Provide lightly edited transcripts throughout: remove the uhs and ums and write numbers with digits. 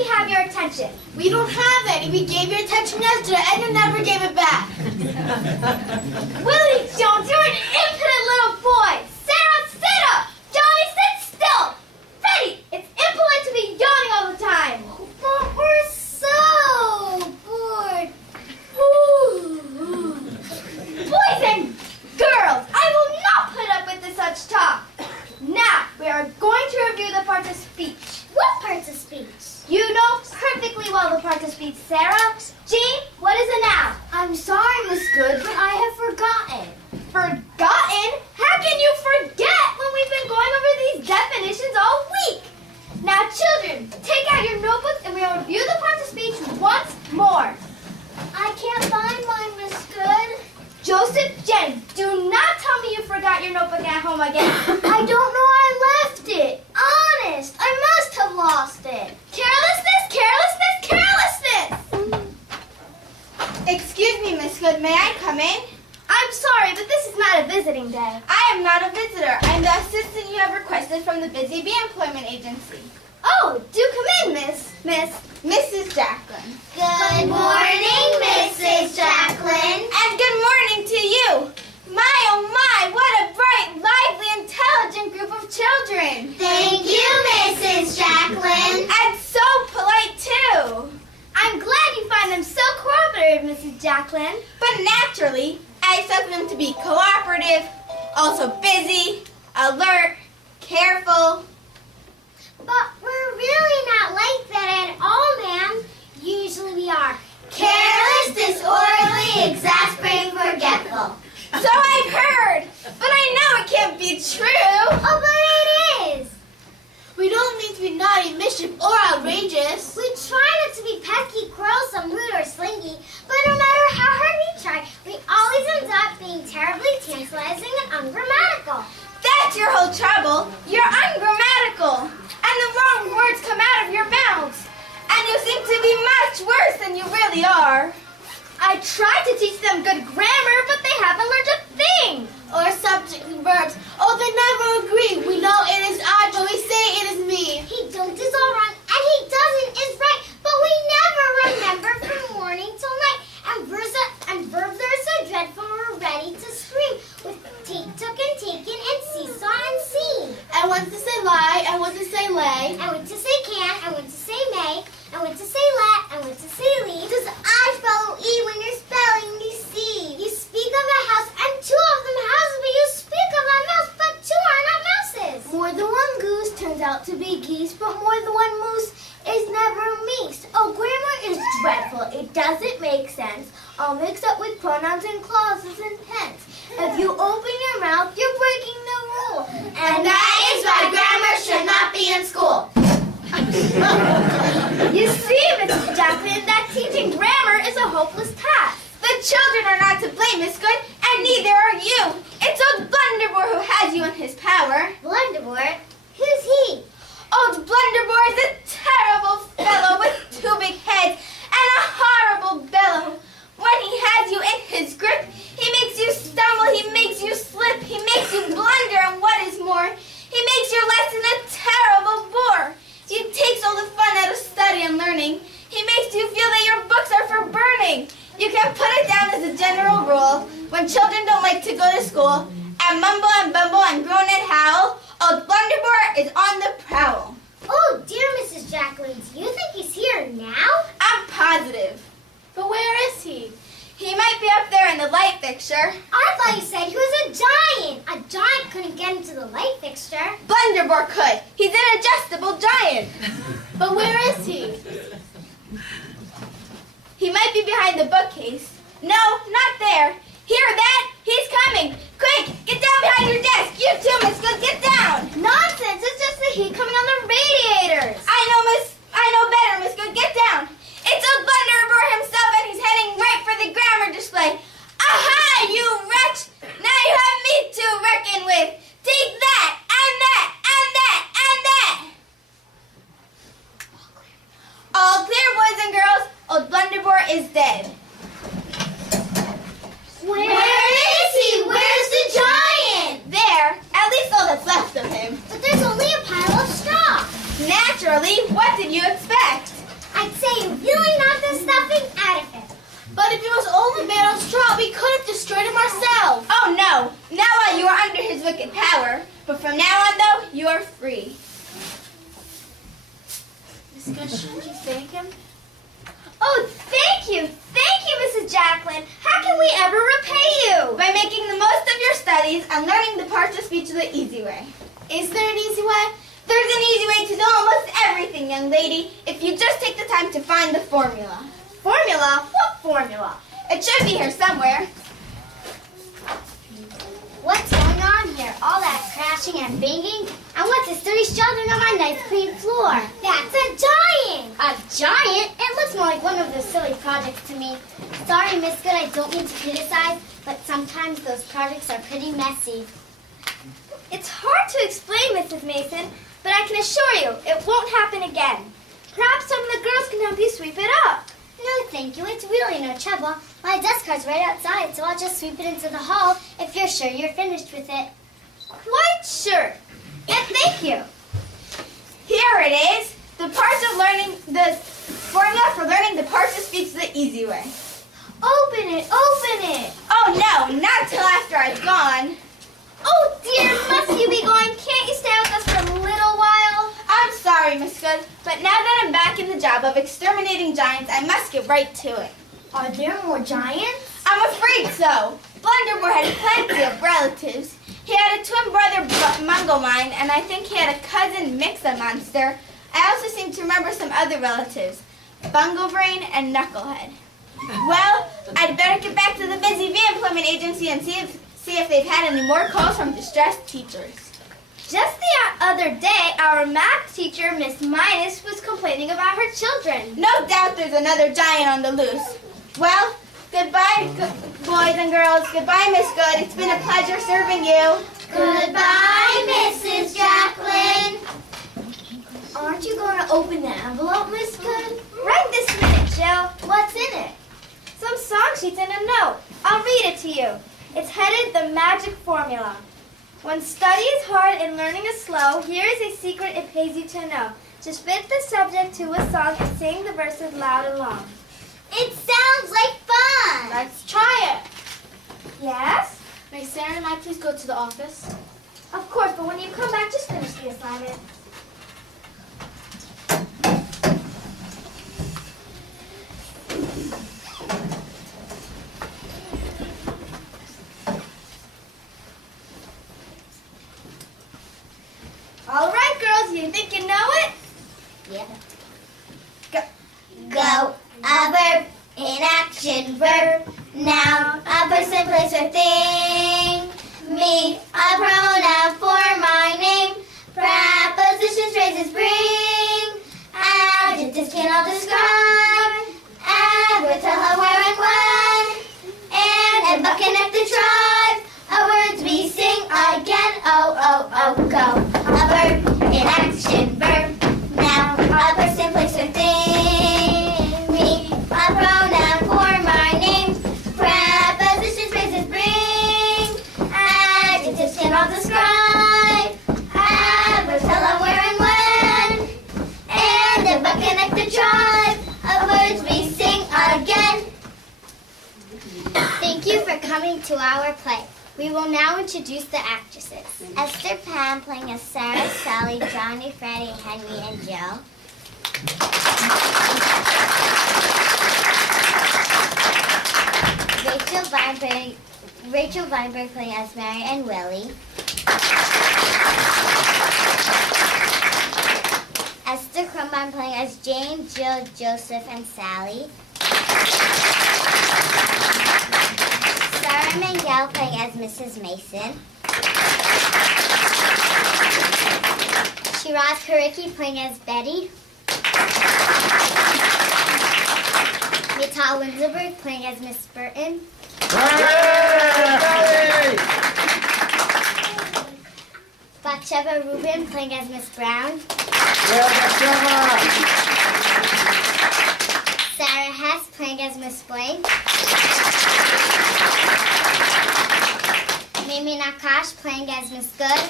We have your attention. We don't have any. We gave your attention yesterday and you never gave it back. Willie Jones, you're an impudent little boy. Sarah, sit up. Johnny, sit still. Freddie, it's impolite to be yawning all the time. But we're so bored. Boys and girls, I will not put up with such talk. Now, we are going to review the parts of speech. What parts of speech? You know perfectly well the parts of speech, Sarah. Jean, what is a noun? I'm sorry, Miss Good, but I have forgotten. Forgotten? How can you forget when we've been going over these definitions all week? Now, children, take out your notebooks and we will review the parts of speech once more. I can't find mine, Miss Good. Joseph, Jen, do not tell me you forgot your notebook at home again. I don't know I left it. Honest, I must have lost it. Carelessness, carelessness, carelessness! Excuse me, Miss Good, may I come in? I'm sorry, but this is not a visiting day. I am not a visitor. I'm the assistant you have requested from the Busy Bee Employment Agency. Oh, do come in, Mrs. Jacqueline. Good morning, Mrs. Jacqueline. And good morning to you. My, oh my, what a bright, lively, intelligent group of children. Thank you, Mrs. Jacqueline. And so polite, too. I'm glad you find them so cooperative, Mrs. Jacqueline. But naturally, I expect them to be cooperative, also busy, alert, careful. But we're really not like that at all, ma'am. Usually we are careless, disorderly, exasperating, forgetful. So I've heard, but I know it can't be true. Oh, but it is. We don't mean to be naughty, mischief, or outrageous. We try not to be pesky, quarrelsome, rude, or slingy, but no matter how hard we try, we always end up being terribly tantalizing and ungrammatical. That's your whole trouble. You're ungrammatical, and the wrong words come out of your mouths, and you seem to be much worse than you really are. I tried to teach them good grammar, but they haven't learned a thing. Or subjects and verbs. Oh, they never agree. We know it is I, but we say it is me. He don't is all wrong, and he doesn't is right, but we never remember from morning till night. And verbs are so dreadful we're ready to scream with take, took, and taken, and seesaw and seen. I want to say lie, I want to say lay. I want to say can, I want to say may, I want to say let, I want to say leave. Does I follow E when you're spelling me C? You speak of a house and two of them houses, but you speak of a mouse, but two are not mouses. More than one goose turns out to be geese, but more than one moose is never meese. Oh, grammar is dreadful. It doesn't make sense. All mixed up with pronouns and clauses and tense. If you open your mouth, you're breaking the rule. And that is why grammar should not be in school. You see, Mrs. Jacqueline, that teaching grammar is a hopeless task. The children are not to blame, Miss Good, and neither are you. It's old Blunderbore who has you in his power. Blunderbore? Who's he? Old Blunderbore is a terrible fellow with two big heads and a horrible bellow. When he has you in his grip, he makes you stumble, he makes you slip, he makes you blunder, and what is more, he makes your lesson a terrible bore. He takes all the fun out of study and learning. He makes you feel that your books are for burning. You can put it down as a general rule. When children don't like to go to school, and mumble and bumble and groan and howl, old Blunderbore is on the prowl. Oh, dear Mrs. Jacqueline, do you think he's here now? I'm positive. But where is he? He might be up there in the light fixture. I thought you said he was a giant. A giant couldn't get into the light fixture. Blunderbore could. He's an adjustable giant. But where is he? He might be behind the bookcase. No, not there. Hear that? He's coming. Quick, get down behind your desk. You too, Miss Good, get down. Nonsense! It's just the heat coming on the radiators. I know better, Miss Good. Get down. It's old Blunderbore himself, and he's heading right for the grammar display. Aha, you wretch! Now you have me to reckon with. Take that, and that, and that, and that. All clear, boys and girls. Old Blunderbore is dead. Where is he? Where's the giant? There, at least all that's left of him. But there's only a pile of straw. Naturally, what did you expect? power. But from now on, though, you are free. Miss Good, shouldn't you thank him? Oh, thank you, Mrs. Jacqueline. How can we ever repay you? By making the most of your studies and learning the parts of speech the easy way. Is there an easy way? There's an easy way to know almost everything, young lady, if you just take the time to find the formula. Formula? What formula? It should be here somewhere. What's going on here? All that crashing and banging? And what's this dirty struggling on my nice clean floor? That's a giant! A giant? It looks more like one of those silly projects to me. Sorry, Miss Good, I don't mean to criticize, but sometimes those projects are pretty messy. It's hard to explain, Mrs. Mason, but I can assure you it won't happen again. Perhaps some of the girls can help you sweep it up. No, thank you. It's really no trouble. My dust cart's right outside, so I'll just sweep it into the hall if you're sure you're finished with it. Quite sure. And thank you. Here it is. The formula for learning the parts of speech the easy way. Open it, open it. Oh no, not till after I've gone. Oh dear, must you be going? Can't you stay with us for a little while? I'm sorry, Miss Good, but now that I'm back in the job of exterminating giants, I must get right to it. Are there more giants? I'm afraid so. Blunderbore had plenty of relatives. He had a twin brother, Munglemine, and I think he had a cousin, Mix-a-Monster. I also seem to remember some other relatives, Bunglebrain and Knucklehead. Well, I'd better get back to the busy bee employment agency and see if they've had any more calls from distressed teachers. Just the other day, our math teacher, Miss Minus, was complaining about her children. No doubt there's another giant on the loose. Well, goodbye, boys and girls. Goodbye, Miss Good. It's been a pleasure serving you. Goodbye, Mrs. Jacqueline. Aren't you going to open the envelope, Miss Good? Right this minute, Jill. What's in it? Some song sheets and a note. I'll read it to you. It's headed The Magic Formula. When study is hard and learning is slow, here is a secret it pays you to know. Just fit the subject to a song and sing the verses loud and long. It sounds like fun. Let's try it. Yes? May Sarah and I please go to the office? Of course, but when you come back, just finish the assignment. All right, girls, you think you know it? Yeah. Go. Go. A verb in action. Verb. Noun. A person, place, or thing. Me. A pronoun for my name. Prepositions, phrases bring. Adjectives can all describe. Adverbs tell how, where, and when. And but connect the tribe. Words we sing again. Oh, oh, oh, go. A verb in action. Verb. Noun. A person, place, or thing. Me. A pronoun for my name. Prepositions, phrases bring. Adjectives can all describe. Adverbs tell how, where, and when. And but connect the tribe. Words we sing again. Thank you for coming to our play. We will now introduce the actresses. Esther Pam playing as Sarah, Sally, Johnny, Freddie, Henry, and Jill. Rachel Weinberg playing as Mary and Willie. Esther Crumbine playing as Jane, Jill, Joseph, and Sally. Sarah Mangel playing as Mrs. Mason. Shiraz Kariki playing as Betty. Mital Winzelberg playing as Miss Burton. Batsheva Rubin playing as Miss Brown. Sarah Hess playing as Miss Blank. Mimi Nakash playing as Miss Good.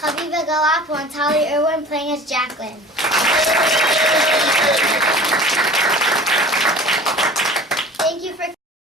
Habiba Galap and Tali Irwin playing as Jacqueline.